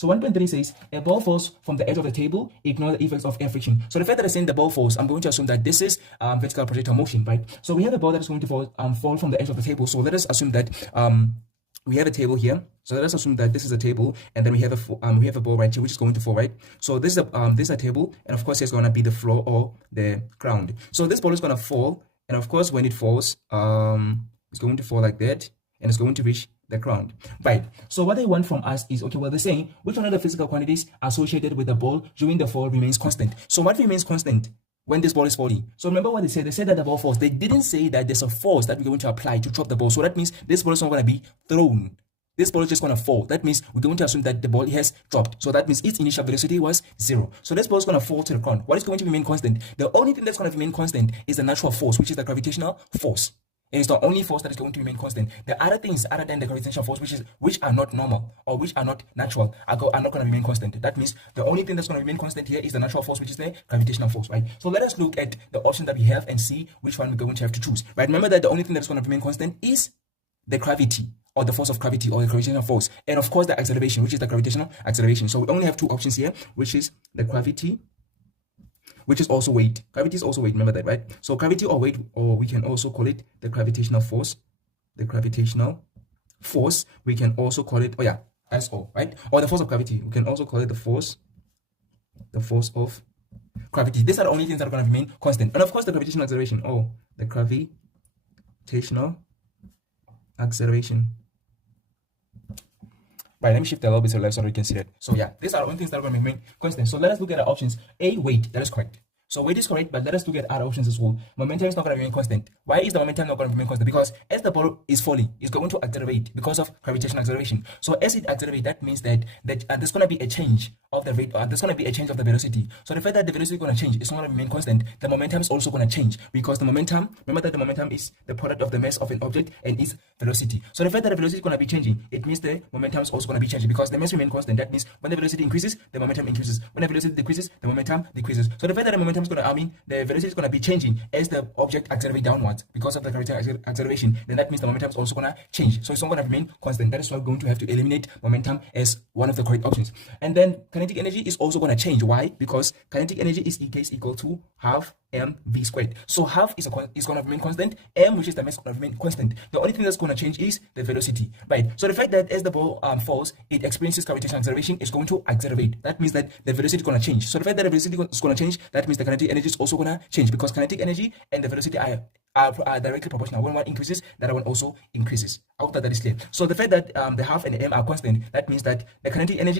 So 1.3 says a ball falls from the edge of the table, ignore the effects of air friction. So the fact that I'm saying the ball falls, I'm going to assume that this is vertical projectile motion, right? So we have a ball that is going to fall from the edge of the table. So let us assume that we have a table here. So let us assume that this is a table, and then we have a ball right here which is going to fall, right? So this is a table, and of course it's going to be the floor or the ground. So this ball is going to fall, and of course when it falls, it's going to fall like that, and it's going to reach the ground, right? So what they want from us is, okay, well, they're saying which one of the physical quantities associated with the ball during the fall remains constant. So what remains constant when this ball is falling? So remember what they said. They said that the ball falls. They didn't say that there's a force that we're going to apply to drop the ball. So that means this ball is not going to be thrown. This ball is just going to fall. That means we're going to assume that the ball has dropped. So that means its initial velocity was 0. So this ball is going to fall to the ground. What is going to remain constant? The only thing that's going to remain constant is the natural force, which is the gravitational force. It is the only force that is going to remain constant. The other things other than the gravitational force, which are not normal or which are not natural, are not going to remain constant. That means the only thing that's going to remain constant here is the natural force, which is the gravitational force, right? So let us look at the option that we have and see which one we're going to have to choose, right? Remember that the only thing that's going to remain constant is the gravity, or the force of gravity, or the gravitational force, and of course the acceleration, which is the gravitational acceleration. So we only have two options here, which is the gravity, which is also weight. Gravity is also weight, remember that, right? So gravity or weight, or we can also call it the gravitational force. The gravitational force, we can also call it, SO, right? Or the force of gravity, we can also call it the force of gravity. These are the only things that are going to remain constant. And of course the gravitational acceleration, the gravitational acceleration. Right, let me shift a little bit to the left so you can see that. So yeah, these are the only things that are going to remain constant. So let us look at the options. A, weight, that is correct. So weight is correct, but let us look at other options as well. Momentum is not going to remain constant. Why is the momentum not going to remain constant? Because as the ball is falling, it's going to accelerate because of gravitational acceleration. So as it accelerates, that means that there's going to be a change of the rate, there's going to be a change of the velocity. So the fact that the velocity is going to change, it's not going to remain constant. The momentum is also going to change because the momentum, remember that the momentum is the product of the mass of an object and its velocity. So the fact that the velocity is going to be changing, it means the momentum is also going to be changing because the mass remains constant. That means when the velocity increases, the momentum increases. When the velocity decreases, the momentum decreases. So the fact that the momentum is going to, the velocity is going to be changing as the object accelerates downwards because of the gravitational acceleration, then that means the momentum is also going to change. So it's not going to remain constant. That is why we're going to have to eliminate momentum as one of the correct options. And then kinetic energy is also going to change. Why? Because kinetic energy is equal to half mv squared. So half is going to remain constant. M, which is the mass, is going to remain constant. The only thing that's going to change is the velocity, right? So the fact that as the ball falls, it experiences gravitational acceleration, is going to accelerate. That means that the velocity is going to change. So the fact that the velocity is going to change, that means the kinetic energy is also going to change because kinetic energy and the velocity are directly proportional. When one increases, the other one also increases. I hope that is clear. So the fact that the half and the m are constant, that means that the kinetic energy